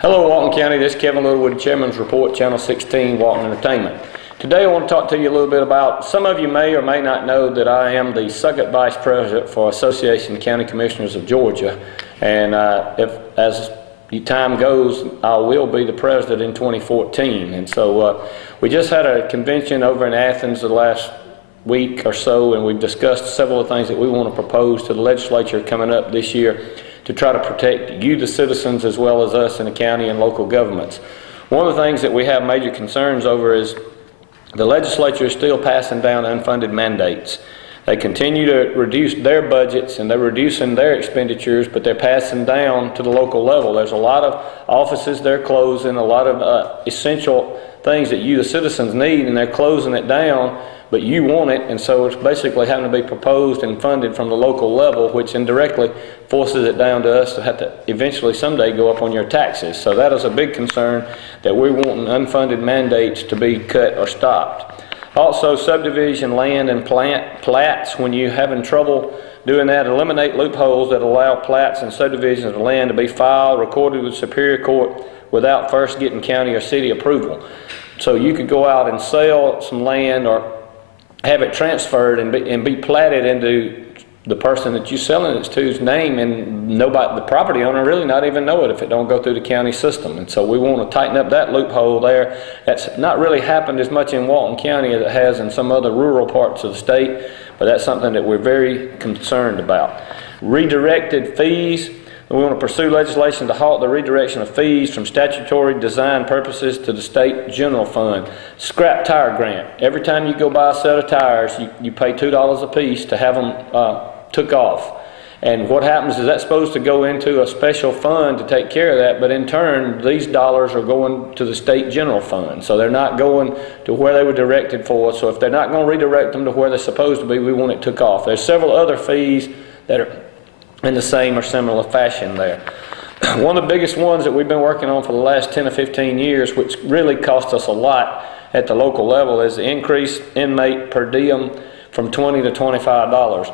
Hello Walton County, this is Kevin Littlewood, Chairman's Report, Channel 16, Walton Entertainment. Today I want to talk to you a little bit about, some of you may or may not know that I am the second Vice President for Association of County Commissioners of Georgia. And as the time goes, I will be the President in 2014. And so we just had a convention over in Athens the last week or so, and we've discussed several of the things that we want to propose to the legislature coming up this year to try to protect you, the citizens, as well as us in the county and local governments. One of the things that we have major concerns over is the legislature is still passing down unfunded mandates. They continue to reduce their budgets and they're reducing their expenditures, but they're passing down to the local level. There's a lot of offices they're closing, a lot of essential things that you, the citizens, need, and they're closing it down, but you want it, and so it's basically having to be proposed and funded from the local level, which indirectly forces it down to us to have to eventually someday go up on your taxes. So that is a big concern, that we're wanting unfunded mandates to be cut or stopped. Also, subdivision land and plats, when you're having trouble doing that, eliminate loopholes that allow plats and subdivisions of land to be filed, recorded with Superior Court without first getting county or city approval. So you could go out and sell some land or have it transferred and be platted into the person that you're selling it to's name, and nobody, the property owner, really not even know it if it don't go through the county system. And so we want to tighten up that loophole there. That's not really happened as much in Walton County as it has in some other rural parts of the state, but that's something that we're very concerned about. Redirected fees. We want to pursue legislation to halt the redirection of fees from statutory design purposes to the state general fund. Scrap tire grant. Every time you go buy a set of tires, you pay $2 a piece to have them took off. And what happens is that's supposed to go into a special fund to take care of that, but in turn, these dollars are going to the state general fund. So they're not going to where they were directed for. So if they're not going to redirect them to where they're supposed to be, we want it took off. There's several other fees that are in the same or similar fashion there. One of the biggest ones that we've been working on for the last 10 or 15 years, which really cost us a lot at the local level, is the increased inmate per diem from $20 to $25.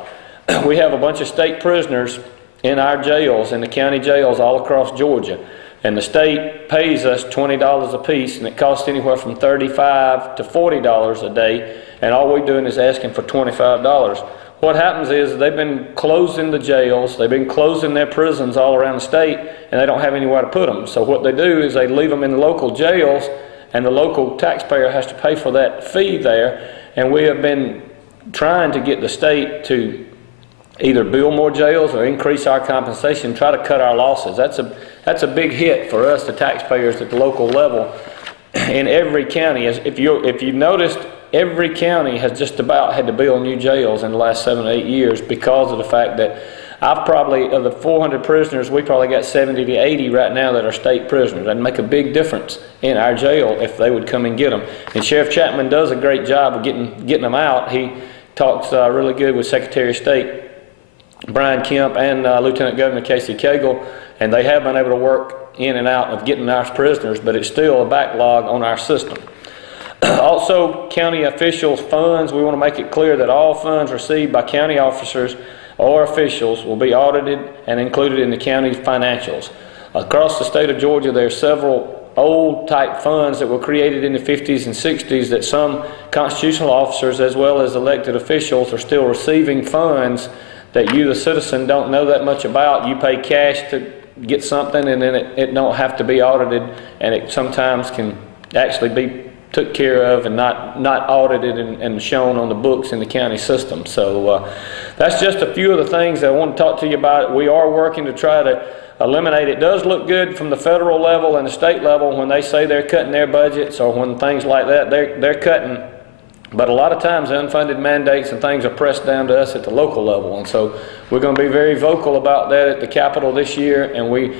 We have a bunch of state prisoners in our jails, in the county jails all across Georgia, and the state pays us $20 a piece, and it costs anywhere from $35 to $40 a day, and all we're doing is asking for $25. What happens is they've been closing the jails, they've been closing their prisons all around the state, and they don't have anywhere to put them. So what they do is they leave them in the local jails, and the local taxpayer has to pay for that fee there. And we have been trying to get the state to either build more jails or increase our compensation, try to cut our losses. That's a big hit for us, the taxpayers at the local level. In every county, if you noticed, every county has just about had to build new jails in the last 7 or 8 years because of the fact that I've probably, of the 400 prisoners, we probably got 70 to 80 right now that are state prisoners. That'd make a big difference in our jail if they would come and get them. And Sheriff Chapman does a great job of getting them out. He talks really good with Secretary of State Brian Kemp and Lieutenant Governor Casey Cagle, and they have been able to work in and out of getting our prisoners, but it's still a backlog on our system. Also, county officials' funds, we want to make it clear that all funds received by county officers or officials will be audited and included in the county's financials. Across the state of Georgia, there are several old type funds that were created in the 50s and 60s that some constitutional officers as well as elected officials are still receiving funds that you, the citizen, don't know that much about. You pay cash to get something, and then it don't have to be audited, and it sometimes can actually be took care of and not audited and shown on the books in the county system. So that's just a few of the things that I want to talk to you about. We are working to try to eliminate. It does look good from the federal level and the state level when they say they're cutting their budgets or when things like that, they're cutting. But a lot of times unfunded mandates and things are pressed down to us at the local level. And so we're going to be very vocal about that at the Capitol this year, and we're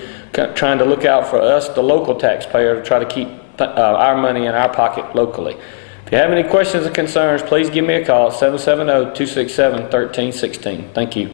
trying to look out for us, the local taxpayer, to try to keep our money in our pocket locally. If you have any questions or concerns, please give me a call at 770-267-1316. Thank you.